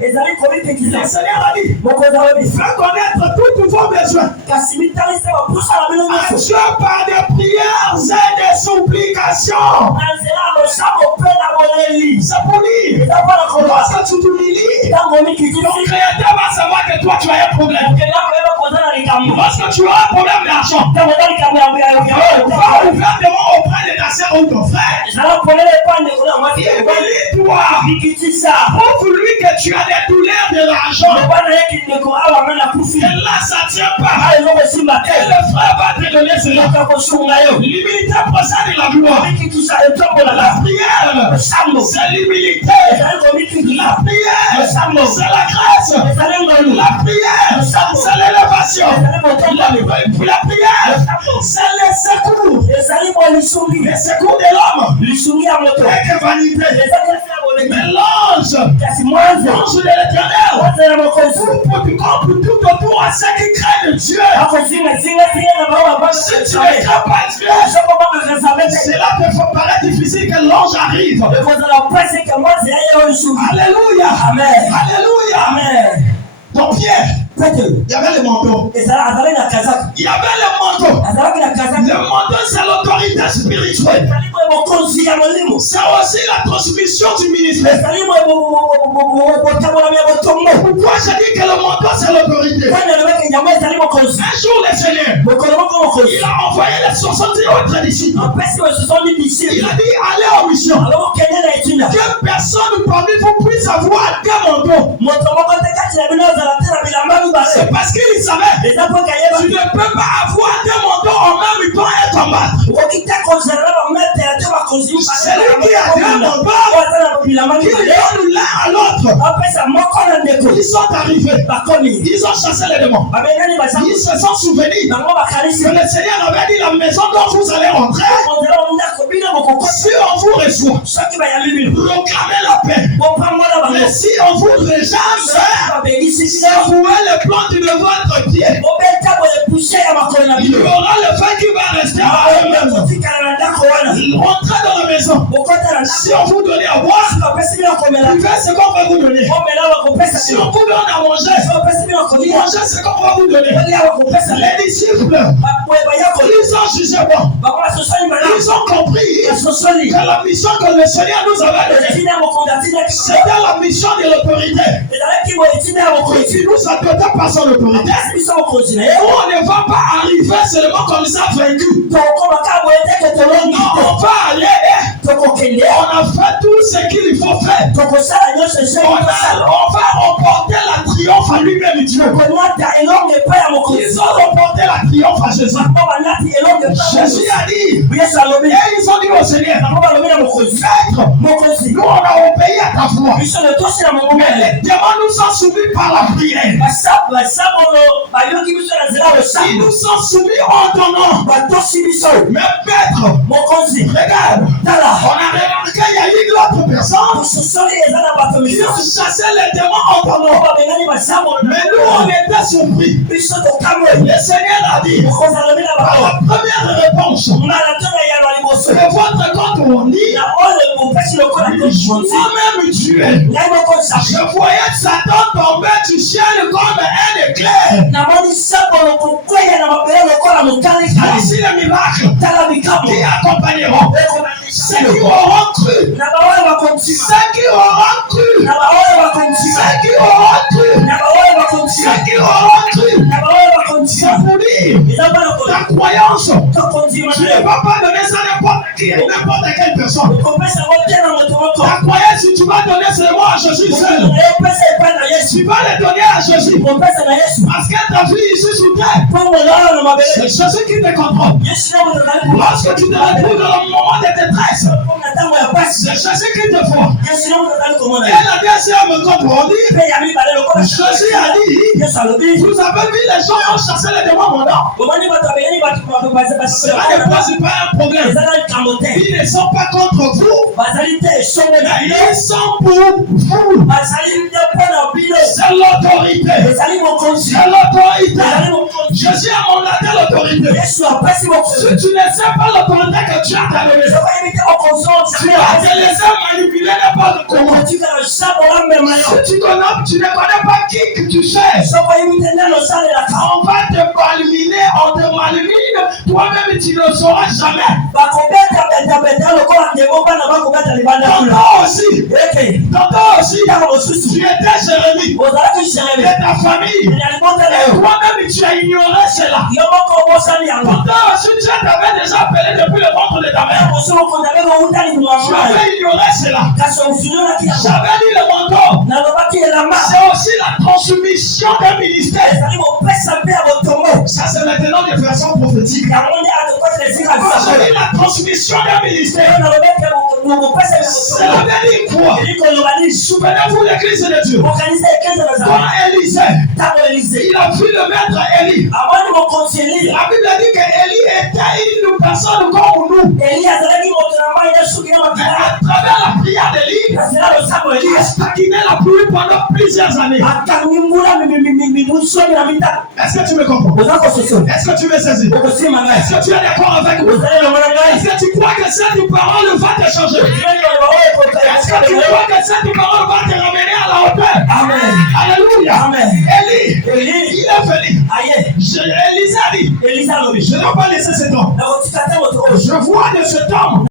Le Seigneur a dit, fais connaître tous vos besoins à Dieu par des prières et des supplications. C'est pour dire, lorsque tu t'humilies, ton Créateur va savoir que toi tu as un problème. Lorsque tu as un problème d'argent, va ouvertement auprès de ta soeur ou ton frère. Humilie-toi. Prouve lui que tu as des douleurs de l'argent. Et là, ça ne tient pas. Et le frère va te donner cela. L'humilité procède de la gloire. La prière, c'est l'humilité. La prière, c'est la grâce. La prière, c'est l'élévation. La prière, c'est le secours. Le secours de l'homme. Et que vanité. Mais l'ange de l'Éternel, pour tout autour à ceux qui craignent Dieu. Si tu ne crains pas Dieu, cela te paraît difficile que l'ange arrive. Alléluia. Amen. Alléluia. Amen. Donc Pierre, il y avait le manteau. Il y avait le manteau. Le manteau, c'est l'autorité spirituelle. C'est aussi la transmission du ministère. Pourquoi je dis que le manteau, c'est l'autorité? Un jour, le Seigneur, il a envoyé les 70 autres disciples. Il a dit, allez en mission. Que personne parmi vous puisse avoir des manteaux. C'est parce qu'il savait, tu ne peux pas avoir des manteaux en même temps et combattre. C'est lui qui a dit un manteau, qui donne l'un à l'autre. Ils sont arrivés, ils ont chassé les démons. Ils se sont souvenus que le Seigneur avait dit la maison dont vous allez rentrer. Si on vous reçoit, proclamez la paix. Mais si on vous rejette, savouez le plan de votre pied. Il y aura le fait qui va rester à eux-mêmes. Rentrez dans la maison. Si on vous donne à boire, buvez ce qu'on va vous donner. Si on vous donne à manger, mangez ce qu'on va vous donner. Les disciples, ils ont jugé bon. Ils ont compris que la mission que le Seigneur nous avait donnée, c'était la mission de l'autorité. Qui nous a doté par son autorité. On ne va pas arriver seulement comme ça vaincu. Non, on va aller. On a fait tout ce qu'il faut faire. On va remporter la triomphe à lui-même Dieu. Ils ont remporté la triomphe à Jésus. Jésus a dit, et ils ont dit au Seigneur, Maître, nous on a obéi à ta voix. Mais les démons nous sont soumis par la prière. Ils nous sont soumis en ton nom. Mais Maître, regarde, on a remarqué qu'il y a une autre personne qui a chassé les démons en ton nom. Mais nous on était surpris. Le Seigneur a dit, par la première réponse, que votre compte on lit, moi-même tué. Je voyais Satan tomber du ciel comme un éclair. Voici le miracle qui accompagneront ceux qui auront cru. Ceux qui auront cru. Ceux qui auront cru. Ceux qui auront cru. C'est pour dire, ta croyance, tu ne vas pas donner ça à n'importe qui, n'importe quelle personne. Ta croyance, si tu vas donner seulement à Jésus seul, tu vas le donner à Jésus. Parce que ta vie ici sur terre, c'est Jésus qui te contrôle. Lorsque tu te retrouves dans le moment de détresse, c'est Jésus qui te voit. Et la deuxième contre Jésus a dit, vous avez vu les gens ont chassé les démons mondans. Cela ne pose pas un problème. Ils ne sont pas contre vous, mais ils sont pour vous. C'est l'autorité. C'est l'autorité. Jésus a mandaté l'autorité. Si tu ne sais pas l'autorité que tu as ta maison. Tu as te laissé manipuler n'importe comment. Si tu ne connais pas qui que tu cherches, on va te malminer, on te malmine, toi-même tu ne sauras jamais. Tantôt aussi, tu étais Jérémie, et ta famille, et toi-même tu as ignoré cela. Tantôt aussi tu t'avais déjà appelé depuis le ventre de ta mère. Tu avais ignoré cela. J'avais dit le manteau. C'est aussi la transmission d'un ministère. Ça c'est maintenant des versions prophétiques. Quand je dis la transmission d'un ministère, cela veut dire quoi? Souvenez-vous de l'église de Dieu. Quand Élisée, il a vu le maître Élie. La Bible dit qu'Élie était une personne comme nous. À travers la prière d'Élie, il a stagné la pluie pendant plusieurs années. Est-ce que tu me comprends? Est-ce que tu me saisis? Est-ce que tu es d'accord avec moi? Est-ce que tu crois que cette parole va te changer? Est-ce que tu crois que cette parole va te ramener à la hauteur? Amen. Alléluia. Amen. Élie, il est venu. Élisée a dit, je ne vais pas laisser cet homme. Je vois de cet homme